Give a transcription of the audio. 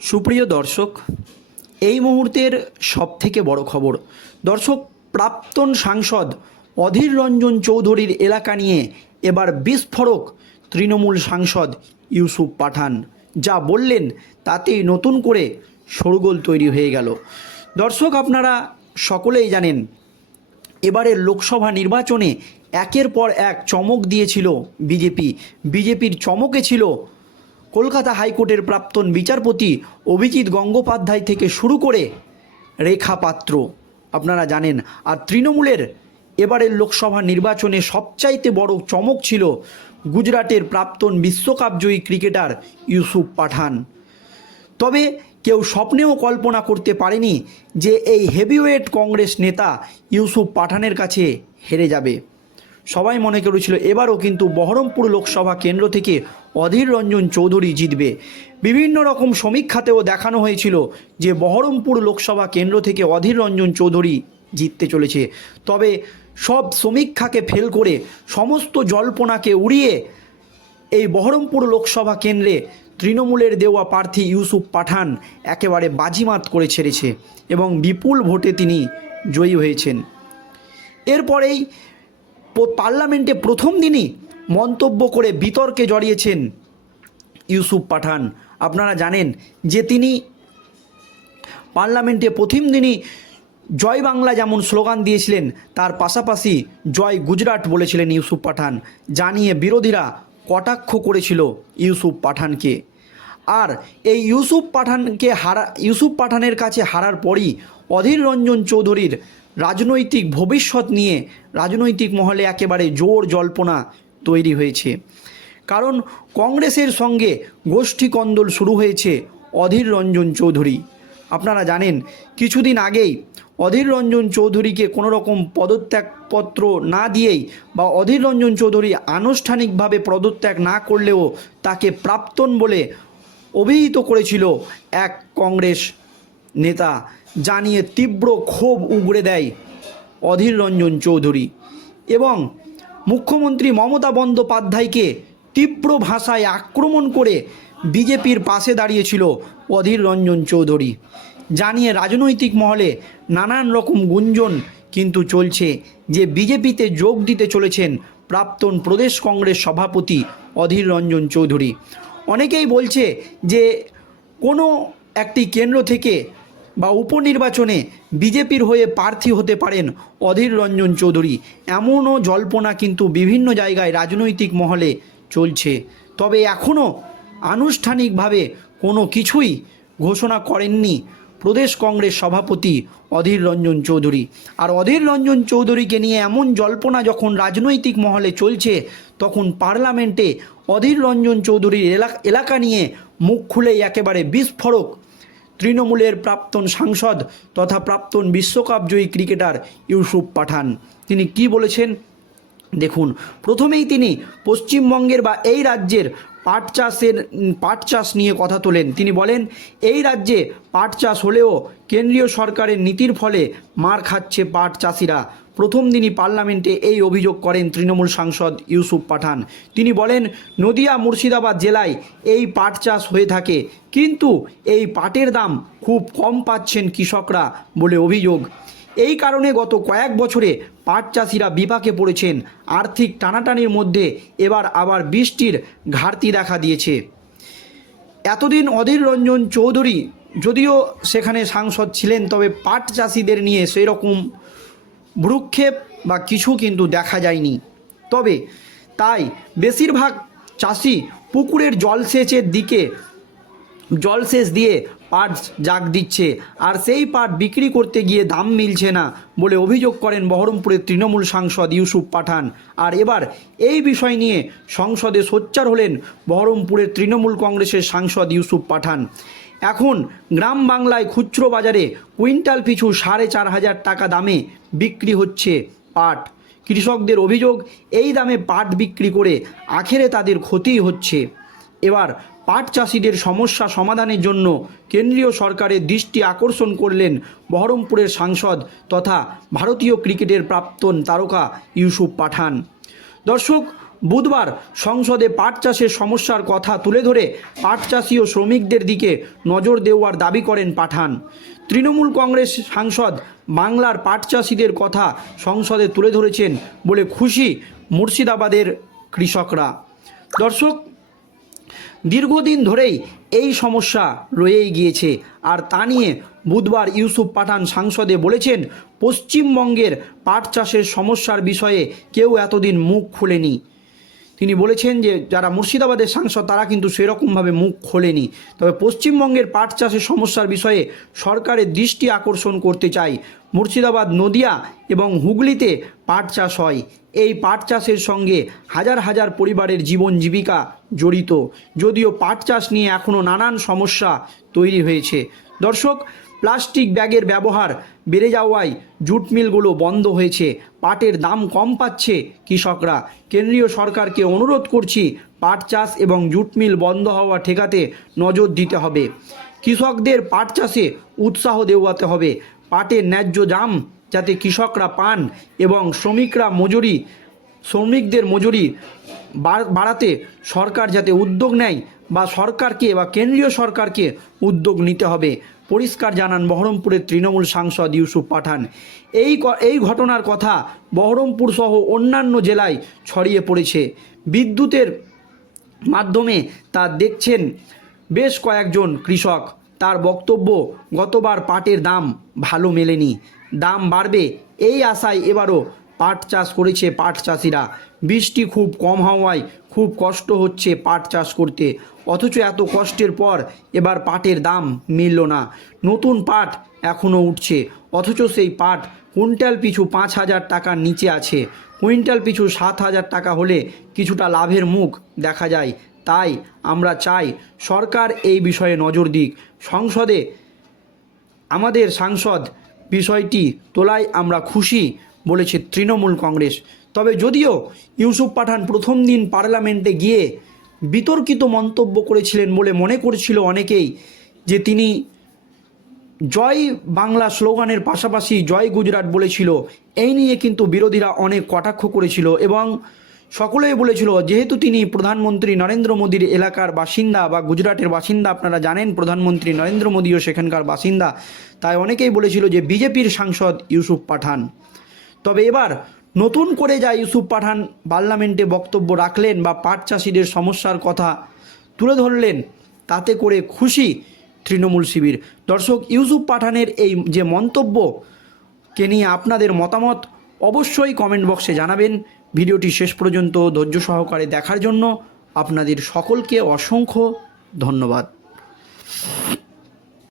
সুপ্রিয় দর্শক, এই মুহূর্তের সবথেকে বড় খবর, দর্শক, প্রাক্তন সাংসদ অধীর রঞ্জন চৌধুরীর এলাকা নিয়ে এবার বিস্ফোরক তৃণমূল সাংসদ ইউসুফ পাঠান। যা বললেন, তাতেই নতুন করে শোরগোল তৈরি হয়ে গেল। দর্শক, আপনারা সকলেই জানেন, এবারের লোকসভা নির্বাচনে একের পর এক চমক দিয়েছিল বিজেপি। বিজেপির চমকে ছিল কলকাতা হাইকোর্টের প্রাক্তন বিচারপতি অভিজিৎ গঙ্গোপাধ্যায় থেকে শুরু করে রেখা পাত্র। আপনারা জানেন, আর তৃণমূলের এবারের লোকসভা নির্বাচনে সবচাইতে বড় চমক ছিল গুজরাটের প্রাক্তন বিশ্বকাপজয়ী ক্রিকেটার ইউসুফ পাঠান। তবে কেউ স্বপ্নেও কল্পনা করতে পারেনি যে এই হেভিওয়েট কংগ্রেস নেতা ইউসুফ পাঠানের কাছে হেরে যাবে। সবাই মনে করেছিল এবারও কিন্তু বহরমপুর লোকসভা কেন্দ্র থেকে অধীর রঞ্জন চৌধুরী জিতবে। বিভিন্ন রকম সমীক্ষাতেও দেখানো হয়েছিল যে বহরমপুর লোকসভা কেন্দ্র থেকে অধীর রঞ্জন চৌধুরী জিততে চলেছে। তবে সব সমীক্ষাকে ফেল করে সমস্ত জল্পনাকে উড়িয়ে এই বহরমপুর লোকসভা কেন্দ্রে তৃণমূলের দেওয়া প্রার্থী ইউসুফ পাঠান একেবারে বাজিমাত করে ছেড়েছে এবং বিপুল ভোটে তিনি জয়ী হয়েছেন। এরপরেই পার্লামেন্টে প্রথম দিনই মন্তব্য করে বিতর্কে জড়িয়েছেন ইউসুফ পাঠান। আপনারা জানেন যে তিনি পার্লামেন্টে প্রথম দিনই জয় বাংলা যেমন স্লোগান দিয়েছিলেন, তার পাশাপাশি জয় গুজরাট বলেছিলেন ইউসুফ পাঠান। জানিয়ে বিরোধীরা কটাক্ষ করেছিল ইউসুফ পাঠানকে। আর এই ইউসুফ পাঠানকে হারা ইউসুফ পাঠানের কাছে হারার পরই অধীর রঞ্জন চৌধুরীর রাজনৈতিক ভবিষ্যৎ নিয়ে রাজনৈতিক মহলে একেবারে জোর জল্পনা তৈরি হয়েছে। কারণ কংগ্রেসের সঙ্গে গোষ্ঠী কন্দল শুরু হয়েছে অধীর রঞ্জন চৌধুরী। আপনারা জানেন, কিছুদিন আগেই অধীর রঞ্জন চৌধুরীকে কোনো রকম পদত্যাগপত্র না দিয়েই বা অধীর রঞ্জন চৌধুরী আনুষ্ঠানিকভাবে পদত্যাগ না করলেও তাকে প্রাক্তন বলে অভিহিত করেছিল এক কংগ্রেস নেতা জানিয়ে তীব্র ক্ষোভ উগড়ে দেয় অধীর রঞ্জন চৌধুরী এবং মুখ্যমন্ত্রী মমতা বন্দ্যোপাধ্যায়কে তীব্র ভাষায় আক্রমণ করে বিজেপির পাশে দাঁড়িয়েছিল অধীর রঞ্জন চৌধুরী। জানিয়ে রাজনৈতিক মহলে নানান রকম গুঞ্জন কিন্তু চলছে যে বিজেপিতে যোগ দিতে চলেছেন প্রাক্তন প্রদেশ কংগ্রেস সভাপতি অধীর রঞ্জন চৌধুরী। অনেকেই বলছে যে কোনো একটি কেন্দ্র থেকে বা উপনির্বাচনে বিজেপির হয়ে প্রার্থী হতে পারেন অধীর রঞ্জন চৌধুরী। এমনও জল্পনা কিন্তু বিভিন্ন জায়গায় রাজনৈতিক মহলে চলছে। তবে এখনও আনুষ্ঠানিকভাবে কোনো কিছুই ঘোষণা করেননি প্রদেশ কংগ্রেস সভাপতি অধীর রঞ্জন চৌধুরী। আর অধীর রঞ্জন চৌধুরীকে নিয়ে এমন জল্পনা যখন রাজনৈতিক মহলে চলছে, তখন পার্লামেন্টে অধীর রঞ্জন চৌধুরীর এলাকা নিয়ে মুখ খুলেই একেবারে বিস্ফোরক তৃণমূলের প্রাক্তন সাংসদ তথা প্রাক্তন বিশ্বকাপ জয়ী ক্রিকেটার ইউসুফ পাঠান। তিনি কি বলেছেন? দেখুন, প্রথমেই তিনি পশ্চিমবঙ্গের বা এই রাজ্যের পাট চাষের পাট চাষ নিয়ে কথা তোলেন। তিনি বলেন, এই রাজ্যে পাট চাষ হলেও কেন্দ্রীয় সরকারের নীতির ফলে মার খাচ্ছে পাট চাষিরা। প্রথম দিনই পার্লামেন্টে এই অভিযোগ করেন তৃণমূল সাংসদ ইউসুফ পাঠান। তিনি বলেন, নদিয়া মুর্শিদাবাদ জেলায় এই পাট চাষ হয়ে থাকে, কিন্তু এই পাটের দাম খুব কম পাচ্ছেন কৃষকরা বলে অভিযোগ। এই কারণে গত কয়েক বছরে পাট চাষিরা বিপাকে পড়েছেন। আর্থিক টানাটানির মধ্যে এবার আবার বৃষ্টির ঘাটতি দেখা দিয়েছে। এতদিন অধীর রঞ্জন চৌধুরী যদিও সেখানে সাংসদ ছিলেন, তবে পাট চাষিদের নিয়ে সেই রকম ভ্রুক্ষেপ বা কিছু কিন্তু দেখা যায়নি। তবে তাই বেশিরভাগ চাষি পুকুরের জলসেচের দিকে জলসেচ দিয়ে পাট জাগ দিচ্ছে। আর সেই পাট বিক্রি করতে গিয়ে দাম মিলছে না বলে অভিযোগ করেন বহরমপুরের তৃণমূল সাংসদ ইউসুফ পাঠান। আর এবার এই বিষয় নিয়ে সংসদে সোচ্চার হলেন বহরমপুরের তৃণমূল কংগ্রেসের সাংসদ ইউসুফ পাঠান। এখন গ্রাম বাংলায় খুচরো বাজারে কুইন্টাল পিছু সাড়ে চার হাজার টাকা দামে বিক্রি হচ্ছে পাট। কৃষকদের অভিযোগ, এই দামে পাট বিক্রি করে আখেরে তাদের ক্ষতিই হচ্ছে। এবার পাট চাষিদের সমস্যা সমাধানের জন্য কেন্দ্রীয় সরকারের দৃষ্টি আকর্ষণ করলেন বহরমপুরের সাংসদ তথা ভারতীয় ক্রিকেটের প্রাক্তন তারকা ইউসুফ পাঠান। দর্শক, বুধবার সংসদে পাট চাষের সমস্যার কথা তুলে ধরে পাট চাষি ও শ্রমিকদের দিকে নজর দেওয়ার দাবি করেন পাঠান। তৃণমূল কংগ্রেস সাংসদ বাংলার পাট চাষিদের কথা সংসদে তুলে ধরেছেন বলে খুশি মুর্শিদাবাদের কৃষকরা। দর্শক দীর্ঘদিন ধরেই এই সমস্যা রয়েই গিয়েছে। আর তা নিয়ে বুধবার ইউসুফ পাঠান সাংসদে বলেছেন, পশ্চিমবঙ্গের পাট চাষের সমস্যার বিষয়ে কেউ এতদিন মুখ খুলেনি। তিনি বলেছেন যে যারা মুর্শিদাবাদের সাংসদ, তারা কিন্তু সেরকমভাবে মুখ খোলেনি। তবে পশ্চিমবঙ্গের পাট চাষের সমস্যার বিষয়ে সরকারের দৃষ্টি আকর্ষণ করতে চাই মুর্শিদাবাদ, নদিয়া এবং হুগলিতে পাট চাষ হয়। এই পাট চাষের সঙ্গে হাজার হাজার পরিবারের জীবন জীবিকা জড়িত। যদিও পাট চাষ নিয়ে এখনও নানান সমস্যা তৈরি হয়েছে। দর্শক প্লাস্টিক ব্যাগের ব্যবহার বেড়ে যাওয়ায় জুট মিলগুলো বন্ধ হয়েছে। পাটের দাম কম পাচ্ছে কৃষকরা। কেন্দ্রীয় সরকারকে অনুরোধ করছি, পাট চাষ এবং জুট মিল বন্ধ হওয়া ঠেকাতে নজর দিতে হবে। কৃষকদের পাট চাষে উৎসাহ দেওয়াতে হবে। পাটের ন্যায্য দাম যাতে কৃষকরা পান এবং শ্রমিকরা মজুরি, শ্রমিকদের মজুরি বাড়াতে সরকার যাতে উদ্যোগ নেয় বা সরকারকে বা কেন্দ্রীয় সরকারকে উদ্যোগ নিতে হবে। পরিষ্কার জানান বহরমপুরের তৃণমূল সাংসদ ইউসুফ পাঠান। এই এই ঘটনার কথা বহরমপুর সহ অন্যান্য জেলায় ছড়িয়ে পড়েছে। বিদ্যুতের মাধ্যমে তা দেখছেন বেশ কয়েকজন কৃষক। তার বক্তব্য, গতবার পাটের দাম ভালো মেলেনি। দাম বাড়বে, এই আশায় এবারও পাট চাষ করেছে পাট চাষিরা। বৃষ্টি খুব কম হওয়ায় খুব কষ্ট হচ্ছে পাট চাষ করতে। অথচ এত কষ্টের পর এবার পাটের দাম মিলল না। নতুন পাট এখনও উঠছে। অথচ সেই পাট কুইন্টাল পিছু পাঁচ হাজার টাকার নিচে আছে। কুইন্টাল পিছু সাত হাজার টাকা হলে কিছুটা লাভের মুখ দেখা যায়। তাই আমরা চাই সরকার এই বিষয়ে নজর দিক। সংসদে, আমাদের সাংসদ বিষয়টি তোলায় আমরা খুশি। বলেছে তৃণমূল কংগ্রেস। তবে যদিও ইউসুফ পাঠান প্রথম দিন পার্লামেন্টে গিয়ে বিতর্কিত মন্তব্য করেছিলেন বলে মনে করছিল অনেকেই, যে তিনি জয় বাংলা স্লোগানের পাশাপাশি জয় গুজরাট বলেছিল। এই নিয়ে কিন্তু বিরোধীরা অনেক কটাক্ষ করেছিল এবং সকলেই বলেছিল, যেহেতু তিনি প্রধানমন্ত্রী নরেন্দ্র মোদীর এলাকার বাসিন্দা বা গুজরাটের বাসিন্দা, আপনারা জানেন প্রধানমন্ত্রী নরেন্দ্র মোদীও সেখানকার বাসিন্দা। তাই অনেকেই বলেছিল যে বিজেপির সাংসদ ইউসুফ পাঠান। তবে এবার নতুন করে যা ইউসুফ পাঠান পার্লামেন্টে বক্তব্য রাখলেন বা পাট চাষিদের সমস্যার কথা তুলে ধরলেন, তাতে করে খুশি তৃণমূল শিবির। দর্শক, ইউসুফ পাঠানের এই যে মন্তব্য কে নিয়ে আপনাদের মতামত অবশ্যই কমেন্ট বক্সে জানাবেন। ভিডিওটি শেষ পর্যন্ত ধৈর্য সহকারে দেখার জন্য আপনাদের সকলকে অসংখ্য ধন্যবাদ।